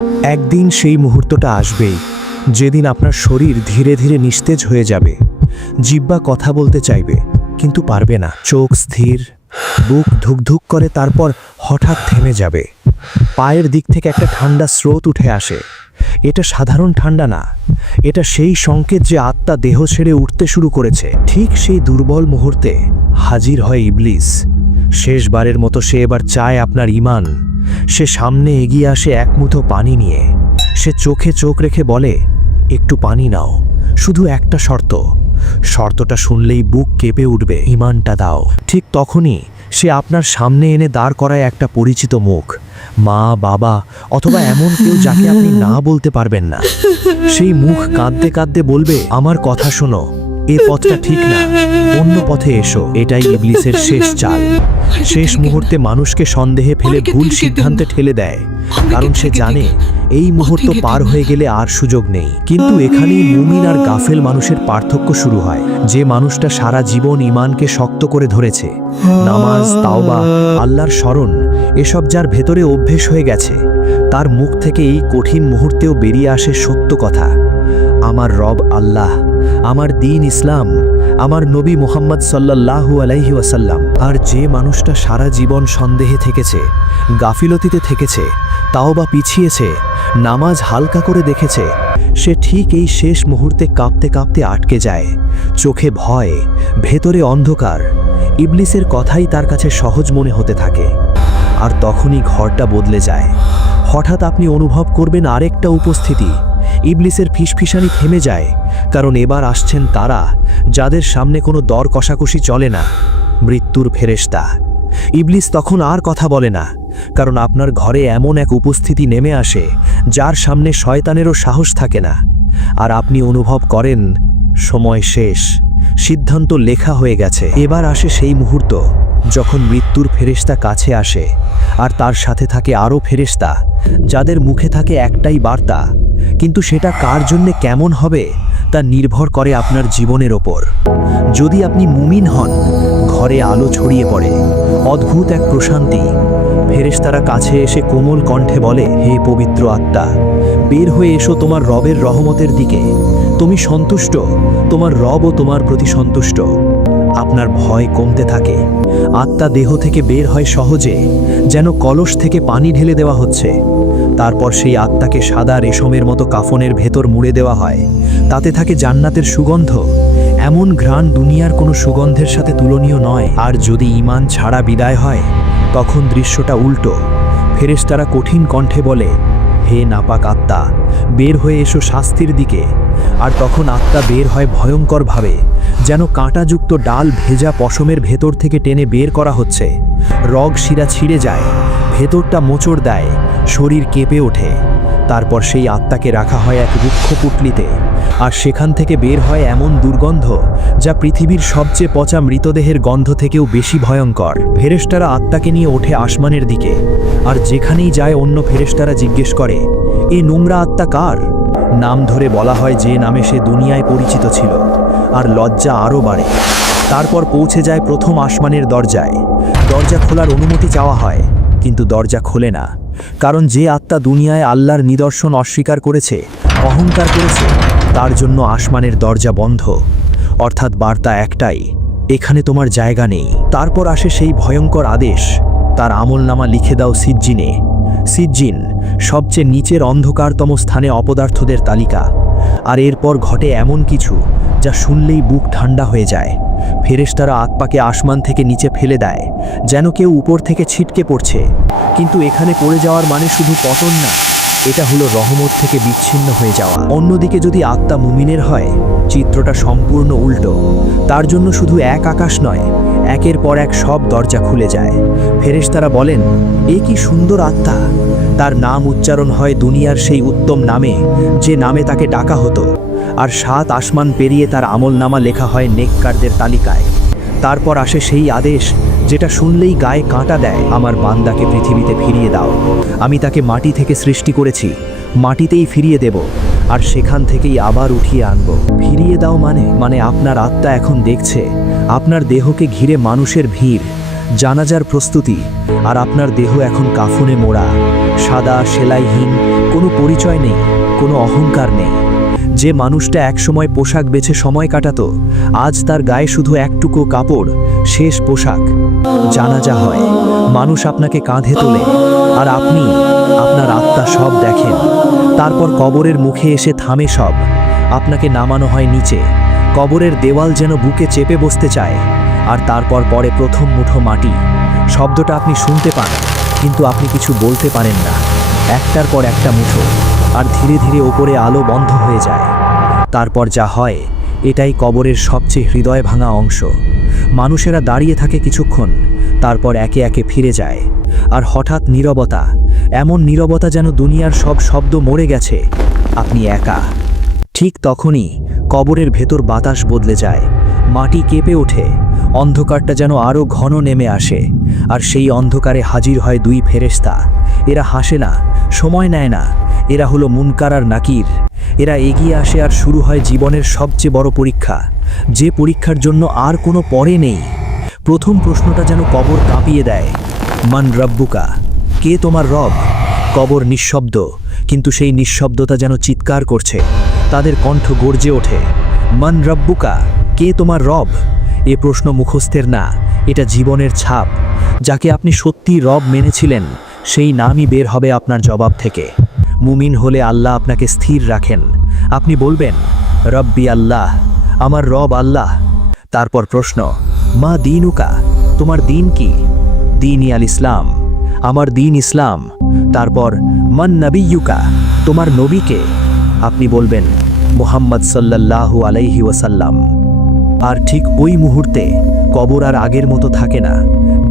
একদিন সেই মুহূর্তটা আসবেই, যেদিন আপনার শরীর ধীরে ধীরে নিস্তেজ হয়ে যাবে। জিহ্বা কথা বলতে চাইবে, কিন্তু পারবে না। চোখ স্থির, বুক ধুকধুক করে, তারপর হঠাৎ থেমে যাবে। পায়ের দিক থেকে একটা ঠান্ডা স্রোত উঠে আসে। এটা সাধারণ ঠান্ডা না, এটা সেই সংকেত যে আত্মা দেহ ছেড়ে উঠতে শুরু করেছে। ঠিক সেই দুর্বল মুহূর্তে হাজির হয় ইবলিস। শেষবারের মতো সে এবার চায় আপনার ঈমান। সে সামনে এগিয়ে আসে এক মুঠো পানি নিয়ে। সে চোখে চোখ রেখে বলে, একটু পানি নাও, শুধু একটা শর্ত। শর্তটা শুনলেই বুক কেঁপে উঠবে, ঈমানটা দাও। ঠিক তখনই সে আপনার সামনে এনে দাঁড় করায় একটা পরিচিত মুখ, মা, বাবা অথবা এমন কেউ যাকে আপনি না বলতে পারবেন না। সেই মুখ কাঁদতে কাঁদতে বলবে, আমার কথা শোনো, এ পথটা ঠিক না, অন্য পথে এসো। এটাই ইবলিসের শেষ চাল। শেষ মুহূর্তে মানুষকে সন্দেহে ফেলে ভুল সিদ্ধান্তে ঠেলে দেয়, কারণ সে জানে এই মুহূর্ত পার হয়ে গেলে আর সুযোগ নেই। কিন্তু এখানেই মুমিন আর গাফেল মানুষের পার্থক্য শুরু হয়। যে মানুষটা সারা জীবন ঈমানকে শক্ত করে ধরেছে, নামাজ, তাওবা, আল্লাহর স্মরণ, এসব যার ভেতরে অভ্যেস হয়ে গেছে, তার মুখ থেকে এই কঠিন মুহূর্তেও বেরিয়ে আসে সত্য কথা, আমার রব আল্লাহ, আমার দ্বীন ইসলাম, আমার নবী মুহাম্মদ সাল্লাল্লাহু আলাইহি ওয়াসাল্লাম। আর যে মানুষটা সারা জীবন সন্দেহে থেকেছে, গাফিলতিতে থেকেছে, তাওবা পিছিয়েছে, নামাজ হালকা করে দেখেছে, সে ঠিক এই শেষ মুহূর্তে কাঁপতে কাঁপতে আটকে যায়। চোখে ভয়, ভেতরে অন্ধকার। ইবলিসের কথাই তার কাছে সহজ মনে হতে থাকে। আর তখনই ঘরটা বদলে যায়। হঠাৎ আপনি অনুভব করবেন আরেকটা উপস্থিতি। ইবলিসের ফিসফিসানি থেমে যায়, কারণ এবার আসছেন তারা যাদের সামনে কোনো দর কষাকষি চলে না, মৃত্যুর ফেরেশতা। ইবলিস তখন আর কথা বলে না, কারণ আপনার ঘরে এমন এক উপস্থিতি নেমে আসে যার সামনে শয়তানেরও সাহস থাকে না। আর আপনি অনুভব করেন সময় শেষ, সিদ্ধান্ত লেখা হয়ে গেছে। এবার আসে সেই মুহূর্ত যখন মৃত্যুর ফেরেশতা কাছে আসে, আর তার সাথে থাকে আরও ফেরেশতা যাদের মুখে থাকে একটাই বার্তা, কিন্তু সেটা কার জন্যে কেমন হবে তা নির্ভর করে আপনার জীবনের ওপর। যদি আপনি মুমিন হন, ঘরে আলো ছড়িয়ে পড়ে, অদ্ভুত এক প্রশান্তি। ফেরেশতারা কাছে এসে কোমল কণ্ঠে বলে, হে পবিত্র আত্মা, বের হয়ে এসো তোমার রবের রহমতের দিকে। তুমি সন্তুষ্ট, তোমার রবও তোমার প্রতি সন্তুষ্ট। আপনার ভয় কমতে থাকে। আত্মা দেহ থেকে বের হয় সহজে, যেন কলস থেকে পানি ঢেলে দেওয়া হচ্ছে। তারপর সেই আত্মাকে সাদা রেশমের মতো কাফনের ভেতর মুড়ে দেওয়া হয়। তাতে থাকে জান্নাতের সুগন্ধ। এমন ঘ্রাণ দুনিয়ার কোনো সুগন্ধের সাথে তুলনীয় নয়। আর যদি ঈমান ছাড়া বিদায় হয়, তখন দৃশ্যটা উল্টো। ফেরেশতারা কঠিন কণ্ঠে বলে, হে নাপাক আত্মা, বের হয়ে এসো শাস্তির দিকে। আর তখন আত্মা বের হয় ভয়ঙ্করভাবে, যেন কাঁটাযুক্ত ডাল ভেজা পশমের ভেতর থেকে টেনে বের করা হচ্ছে। রগ শিরা ছিঁড়ে যায়, ভেতরটা মোচড় দেয়, শরীর কেঁপে ওঠে। তারপর সেই আত্মাকে রাখা হয় এক রুক্ষ পুটলিতে, আর সেখান থেকে বের হয় এমন দুর্গন্ধ যা পৃথিবীর সবচেয়ে পচা মৃতদেহের গন্ধ থেকেও বেশি ভয়ঙ্কর। ফেরেশতারা আত্মাকে নিয়ে ওঠে আসমানের দিকে, আর যেখানেই যায় অন্য ফেরেশতারা জিজ্ঞেস করে, এ নোংরা আত্মা কার? নাম ধরে বলা হয় যে নামে সে দুনিয়ায় পরিচিত ছিল, আর লজ্জা আরও বাড়ে। তারপর পৌঁছে যায় প্রথম আসমানের দরজায়। দরজা খোলার অনুমতি চাওয়া হয়, কিন্তু দরজা খোলে না, কারণ যে আত্মা দুনিয়ায় আল্লাহর নিদর্শন অস্বীকার করেছে, অহংকার করেছে, তার জন্য আসমানের দরজা বন্ধ। অর্থাৎ বার্তা একটাই, এখানে তোমার জায়গা নেই। তারপর আসে সেই ভয়ঙ্কর আদেশ, তার আমলনামা লিখে দাও সিজ্জিনে। সিজ্জিন সবচেয়ে নিচের অন্ধকারতম স্থানে অপদার্থদের তালিকা। আর এরপর ঘটে এমন কিছু যা শুনলেই বুক ঠান্ডা হয়ে যায়। ফেরেশতারা আত্মাকে আসমান থেকে নিচে ফেলে দেয়, যেন কেউ উপর থেকে ছিটকে পড়ছে। কিন্তু এখানে পড়ে যাওয়ার মানে শুধু পতন না, এটা হলো রহমত থেকে বিচ্ছিন্ন হয়ে যাওয়া। অন্যদিকে যদি আত্মা মুমিনের হয়, চিত্রটা সম্পূর্ণ উল্টো। তার জন্য শুধু এক আকাশ নয়, একের পর এক সব দরজা খুলে যায়। ফেরেশতারা বলেন, এ কি সুন্দর আত্মা! তার নাম উচ্চারণ হয় দুনিয়ার সেই উত্তম নামে, যে নামে তাকে ডাকা হতো। আর 7 আসমান পেরিয়ে তার আমলনামা লেখা হয় নেককারদের তালিকায়। তারপর আসে সেই আদেশ যেটা শুনলেই গায়ে কাঁটা দেয়, আমার বান্দাকে পৃথিবীতে ফিরিয়ে দাও। আমি তাকে মাটি থেকে সৃষ্টি করেছি, মাটিতেই ফিরিয়ে দেব, আর সেখান থেকেই আবার উঠিয়ে আনব। ফিরিয়ে দাও মানে আপনার আত্মা এখন দেখছে আপনার দেহকে ঘিরে মানুষের ভিড়, জানাজার প্রস্তুতি, আর আপনার দেহ এখন কাফনে মোড়া। সাদা, সেলাইহীন, কোনো পরিচয় নেই, কোনো অহংকার নেই। যে মানুষটা একসময় পোশাক বেছে সময় কাটাতো, আজ তার গায়ে শুধু একটুকু কাপড়, শেষ পোশাক। জানাজা হয়, মানুষ আপনাকে কাঁধে তোলে, আর আপনি আপনার আত্মা সব দেখেন। তারপর কবরের মুখে এসে থামে সব, আপনাকে নামানো হয় নিচে। কবরের দেওয়াল যেন বুকে চেপে বসতে চায়, আর তারপর পরে প্রথম মুঠো মাটি। শব্দটা আপনি শুনতে পান, কিন্তু আপনি কিছু বলতে পারেন না। একটার পর একটা মুঠো, আর ধীরে ধীরে ওপরে আলো বন্ধ হয়ে যায়। তারপর যা হয়, এটাই কবরের সবচেয়ে হৃদয় ভাঙা অংশ। মানুষেরা দাঁড়িয়ে থাকে কিছুক্ষণ, তারপর একে একে ফিরে যায়। আর হঠাৎ নীরবতা, এমন নীরবতা যেন দুনিয়ার সব শব্দ মরে গেছে, আপনি একা। ঠিক তখনই কবরের ভেতর বাতাস বদলে যায়, মাটি কেঁপে ওঠে, অন্ধকারটা যেন আরও ঘন নেমে আসে। আর সেই অন্ধকারে হাজির হয় দুই ফেরেশতা। এরা হাসে না, সময় নেয় না, এরা হলো মুনকার আর নাকির। এরা এগিয়ে আসে, আর শুরু হয় জীবনের সবচেয়ে বড় পরীক্ষা, যে পরীক্ষার জন্য আর কোনো পরে নেই। প্রথম প্রশ্নটা যেন কবর কাঁপিয়ে দেয়, মান রব্বুকা, কে তোমার রব? কবর নিঃশব্দ, কিন্তু সেই নিঃশব্দতা যেন চিৎকার করছে। তাদের কণ্ঠ গর্জে ওঠে, মান রব্বুকা, কে তোমার রব? এ প্রশ্ন মুখস্থের না, এটা জীবনের ছাপ। যাকে আপনি সত্যি রব মেনেছিলেন, সেই নামই বের হবে আপনার জবাব থেকে। মুমিন হলে আল্লাহ আপনাকে স্থির রাখেন। আপনি বলবেন, রব্বি আল্লাহ, আমার রব আল্লাহ। তারপর প্রশ্ন, মা দীনুকা, তোমার দিন কি? দীনি আল ইসলাম, আমার দিন ইসলাম। তারপর মান নবিয়ুকা, তোমার নবীকে? আপনি বলবেন, মুহাম্মদ সাল্লাল্লাহু আলাইহি ওয়াসাল্লাম। আর ঠিক ওই মুহূর্তে কবর আর আগের মতো থাকে না।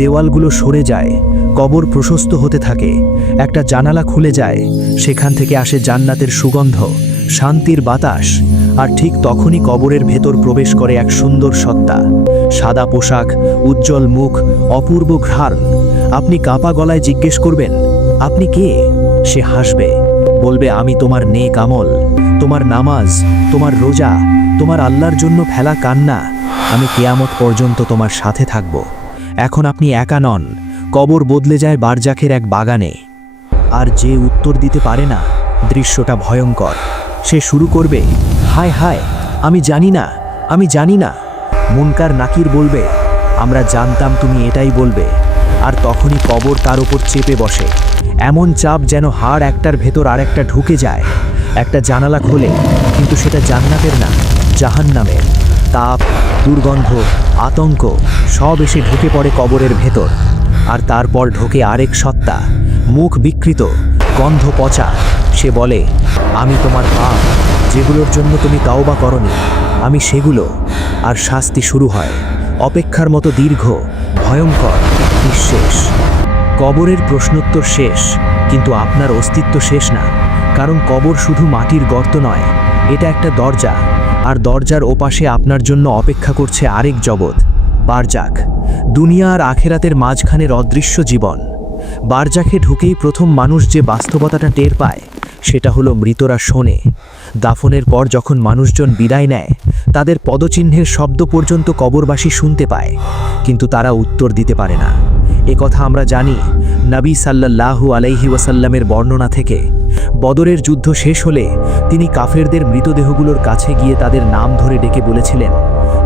দেওয়ালগুলো সরে যায়, কবর প্রশস্ত হতে থাকে, একটা জানালা খুলে যায়, সেখান থেকে আসে জান্নাতের সুগন্ধ, শান্তির বাতাস। আর ঠিক তখনই কবরের ভেতর প্রবেশ করে এক সুন্দর সত্তা, সাদা পোশাক, উজ্জ্বল মুখ, অপূর্ব ঘ্রাণ। আপনি কাঁপা গলায় জিজ্ঞেস করবেন, আপনি কে? সে হাসবে, বলবে, আমি তোমার নেক আমল, তোমার নামাজ, তোমার রোজা, তোমার আল্লাহর জন্য ফেলা কান্না। আমি কিয়ামত পর্যন্ত তোমার সাথে থাকব। এখন আপনি একা নন, কবর বদলে যায় বারজাখের এক বাগানে। আর যে উত্তর দিতে পারে না, দৃশ্যটা ভয়ঙ্কর। সে শুরু করবে, হায় হায়, আমি জানি না, আমি জানি না। মুনকার নাকির বলবে, আমরা জানতাম তুমি এটাই বলবে। আর তখনই কবর তার উপর চেপে বসে, এমন চাপ যেন হাড় একটার ভেতর আর একটা ঢুকে যায়। একটা জানালা খোলে, কিন্তু সেটা জান্নাতের না, জাহান্নামের। তাপ, দুর্গন্ধ, আতঙ্ক সব এসে ঢুকে পড়ে কবরের ভেতর। আর তারপর ঢোকে আরেক সত্তা, মুখ বিকৃত, গন্ধ পচা। সে বলে, আমি তোমার পাপ, যেগুলোর জন্য তুমি তাওবা করনি, আমি সেগুলো। আর শাস্তি শুরু হয়, অপেক্ষার মতো দীর্ঘ, ভয়ঙ্কর, নিঃশেষ। কবরের প্রশ্নোত্তর শেষ, কিন্তু আপনার অস্তিত্ব শেষ না। কারণ কবর শুধু মাটির গর্ত নয়, এটা একটা দরজা। আর দরজার ওপাশে আপনার জন্য অপেক্ষা করছে আরেক জগৎ, বারজাখ। দুনিয়া আর আখেরাতের মাঝখানের অদৃশ্য জীবন। বারজাখে ঢুকেই প্রথম মানুষ যে বাস্তবতাটা টের পায়, সেটা হলো মৃতরা শোনে। দাফনের পর যখন মানুষজন বিদায় নেয়, তাদের পদচিহ্নের শব্দ পর্যন্ত কবরবাসী শুনতে পায়, কিন্তু তারা উত্তর দিতে পারে না। এ কথা আমরা জানি নবী সাল্লাল্লাহু আলাইহি ওয়াসাল্লামের বর্ণনা থেকে। বদরের যুদ্ধ শেষ হলে তিনি কাফেরদের মৃতদেহগুলোর কাছে গিয়ে তাদের নাম ধরে ডেকে বলেছিলেন,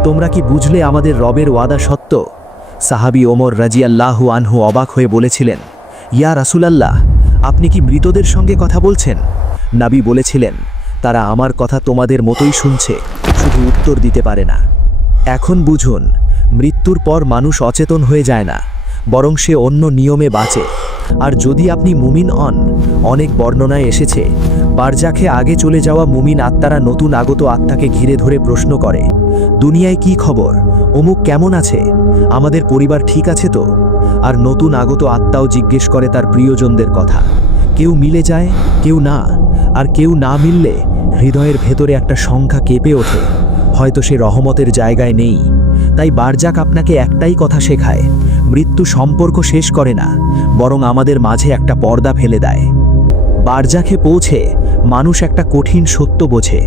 তোমরা কি বুঝলে আমাদের রবের ওয়াদা সত্য? সাহাবী ওমর রাজিয়াল্লাহু আনহু অবাক হয়ে বলেছিলেন, ইয়া রাসূলুল্লাহ, আপনি কি মৃতদের সঙ্গে কথা বলছেন? নবী বলেছিলেন, তারা আমার কথা তোমাদের মতোই শুনছে, শুধু উত্তর দিতে পারে না। এখন বুঝুন, মৃত্যুর পর মানুষ অচেতন হয়ে যায় না, বরং সে অন্য নিয়মে বাঁচে। আর যদি আপনি মুমিন হন, অনেক বর্ণনায় এসেছে, বারজাখে আগে চলে যাওয়া মুমিন আত্মারা নতুন আগত আত্মাকে ঘিরে ধরে প্রশ্ন করে, দুনিয়ায় কি খবর? অমুক কেমন আছে? আমাদের পরিবার ঠিক আছে তো? আর নতুন আগত আত্মাও জিজ্ঞেস করে তার প্রিয়জনদের কথা। কেউ মিলে যায়, কেউ না। আর কেউ না মিললে হৃদয়ের ভেতরে একটা সংখ্যা কেঁপে ওঠে, হয়তো সে রহমতের জায়গায় নেই। তাই বারজাখ আপনাকে একটাই কথা শেখায়, মৃত্যু সম্পর্ক শেষ করে না, বরং আমাদের মাঝে একটা পর্দা ফেলে দেয়। বারজাখে পৌঁছে মানুষ একটা কঠিন সত্য বোঝে,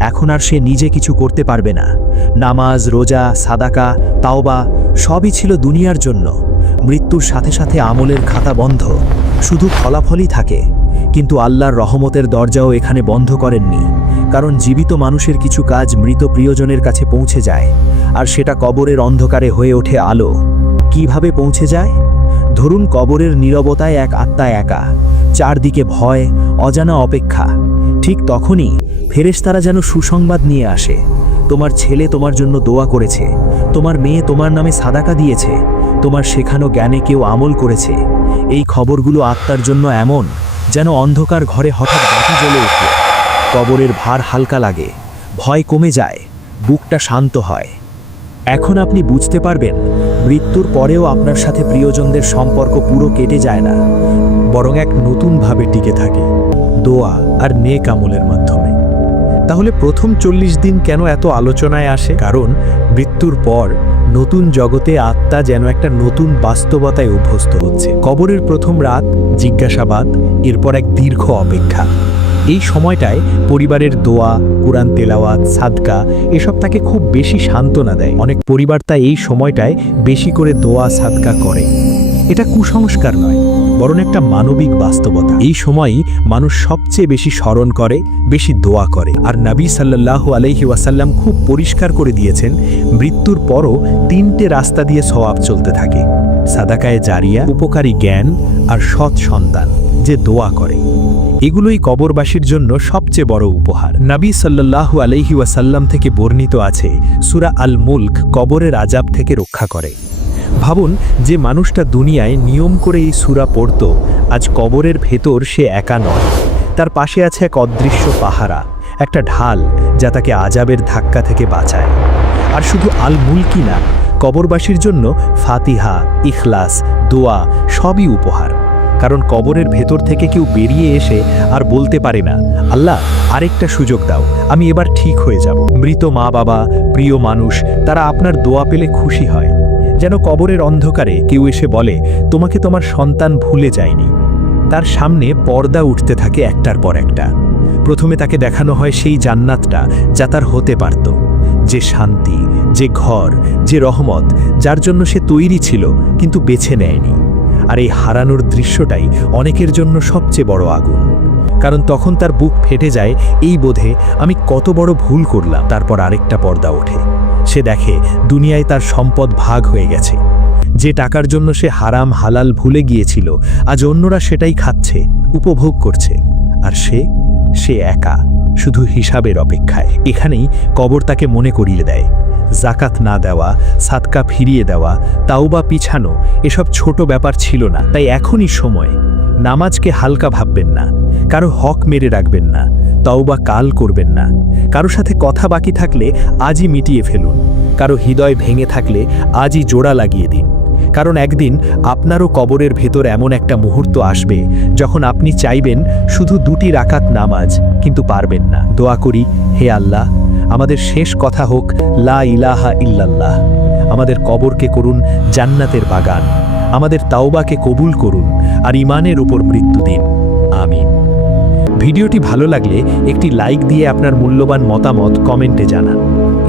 এখন আর সে নিজে কিছু করতে পারবে না। নামাজ, রোজা, সাদাকা, তাওবা সবই ছিল দুনিয়ার জন্য, মৃত্যুর সাথে সাথে আমলের খাতা বন্ধ, শুধু ফলাফলই থাকে। কিন্তু আল্লাহর রহমতের দরজাও এখানে বন্ধ করেননি, কারণ জীবিত মানুষের কিছু কাজ মৃত প্রিয়জনের কাছে পৌঁছে যায়, আর সেটা কবরের অন্ধকারে হয়ে ওঠে আলো। কিভাবে পৌঁছে যায়? ধরুন কবরের নীরবতায় এক আত্মা একা, চারদিকে ভয়, অজানা অপেক্ষা। ঠিক তখনই ফেরেশতারা যেন সুসংবাদ নিয়ে আসে। তোমার ছেলে তোমার জন্য দোয়া করেছে, তোমার মেয়ে তোমার নামে সাদাকা দিয়েছে, তোমার শেখানো জ্ঞানে কেউ আমল করেছে। এই খবরগুলো আত্মার জন্য এমন, যেন অন্ধকার ঘরে হঠাৎ বাতি জ্বলে ওঠে। কবরের ভার হালকা লাগে, ভয় কমে যায়, বুকটা শান্ত হয়। এখন আপনি বুঝতে পারবেন, মৃত্যুর পরেও আপনার সাথে প্রিয়জনদের সম্পর্ক পুরো কেটে যায় না, বরং এক নতুনভাবে টিকে থাকে, দোয়া আর নেক আমলের মাধ্যমে। তাহলে প্রথম 40 দিন কেন এত আলোচনায় আসে? কারণ মৃত্যুর পর নতুন জগতে আত্মা যেন একটা নতুন বাস্তবতায় অভ্যস্ত হচ্ছে। কবরের প্রথম রাত জিজ্ঞাসাবাদ, এরপর এক দীর্ঘ অপেক্ষা। এই সময়টায় পরিবারের দোয়া, কুরআন তেলাওয়াত, সাদকা এসব তাকে খুব বেশি সান্ত্বনা দেয়। অনেক পরিবার তাই এই সময়টায় বেশি করে দোয়া সাদকা করে। এটা কুসংস্কার নয়, বরং একটা মানবিক বাস্তবতা। এই সময়ই মানুষ সবচেয়ে বেশি স্মরণ করে, বেশি দোয়া করে। আর নবী সাল্লাল্লাহু আলাইহি ওয়াসাল্লাম খুব পরিষ্কার করে দিয়েছেন, মৃত্যুর পরও 3টে রাস্তা দিয়ে সওয়াব চলতে থাকে: সাদাকায়ে জারিয়া, উপকারী জ্ঞান, আর সৎ সন্তান যে দোয়া করে। এগুলোই কবরবাসীর জন্য সবচেয়ে বড় উপহার। নবী সাল্লাল্লাহু আলাইহি ওয়াসাল্লাম থেকে বর্ণিত আছে, সূরা আল মুলক কবরের আযাব থেকে রক্ষা করে। ভাবুন, যে মানুষটা দুনিয়ায় নিয়ম করে এই সূরা পড়ত, আজ কবরের ভেতর সে একা নয়। তার পাশে আছে এক অদৃশ্য পাহারা, একটা ঢাল যা তাকে আযাবের ধাক্কা থেকে বাঁচায়। আর শুধু আল মুলকই না, কবরবাসীর জন্য ফাতিহা, ইখলাস, দোয়া সবই উপহার। কারণ কবরের ভেতর থেকে কেউ বেরিয়ে এসে আর বলতে পারে না, আল্লাহ আরেকটা সুযোগ দাও, আমি এবার ঠিক হয়ে যাব। মৃত মা বাবা, প্রিয় মানুষ, তারা আপনার দোয়া পেলে খুশি হয়। যেন কবরের অন্ধকারে কেউ এসে বলে, তোমাকে তোমার সন্তান ভুলে যায়নি। তার সামনে পর্দা উঠতে থাকে একটার পর একটা। প্রথমে তাকে দেখানো হয় সেই জান্নাতটা যা তার হতে পারত, যে শান্তি, যে ঘর, যে রহমত, যার জন্য সে তৈরি ছিল কিন্তু বেছে নেয়নি। আর এই হারানোর দৃশ্যটাই অনেকের জন্য সবচেয়ে বড় আগুন। কারণ তখন তার বুক ফেটে যায় এই বোধে, আমি কত বড় ভুল করলাম। তারপর আরেকটা পর্দা ওঠে। সে দেখে দুনিয়ায় তার সম্পদ ভাগ হয়ে গেছে। যে টাকার জন্য সে হারাম হালাল ভুলে গিয়েছিল, আজ অন্যরা সেটাই খাচ্ছে, উপভোগ করছে। আর সে একা, শুধু হিসাবের অপেক্ষায়। এখানেই কবর তাকে মনে করিয়ে দেয়, জাকাত না দেওয়া, সাদকা ফিরিয়ে দেওয়া, তাওবা পিছানো এসব ছোট ব্যাপার ছিল না। তাই এখনই সময়। নামাজকে হালকা ভাববেন না, কারো হক মেরে রাখবেন না, তাওবা কাল করবেন না। কারো সাথে কথা বাকি থাকলে আজই মিটিয়ে ফেলুন। কারো হৃদয় ভেঙে থাকলে আজই জোড়া লাগিয়ে দিন। কারণ একদিন আপনারও কবরের ভেতর এমন একটা মুহূর্ত আসবে, যখন আপনি চাইবেন শুধু 2টি রাকাত নামাজ, কিন্তু পারবেন না। দোয়া করি, হে আল্লাহ, আমাদের শেষ কথা হোক লা ইলাহা ইল্লাল্লাহ। আমাদের কবরকে করুন জান্নাতের বাগান, আমাদের তাওবাকে কবুল করুন, আর ঈমানের উপর মৃত্যু দিন। আমিন। ভিডিওটি ভালো লাগলে একটি লাইক দিয়ে আপনার মূল্যবান মতামত কমেন্টে জানান।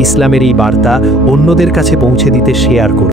ইসলামের এই বার্তা অন্যদের কাছে পৌঁছে দিতে শেয়ার করুন।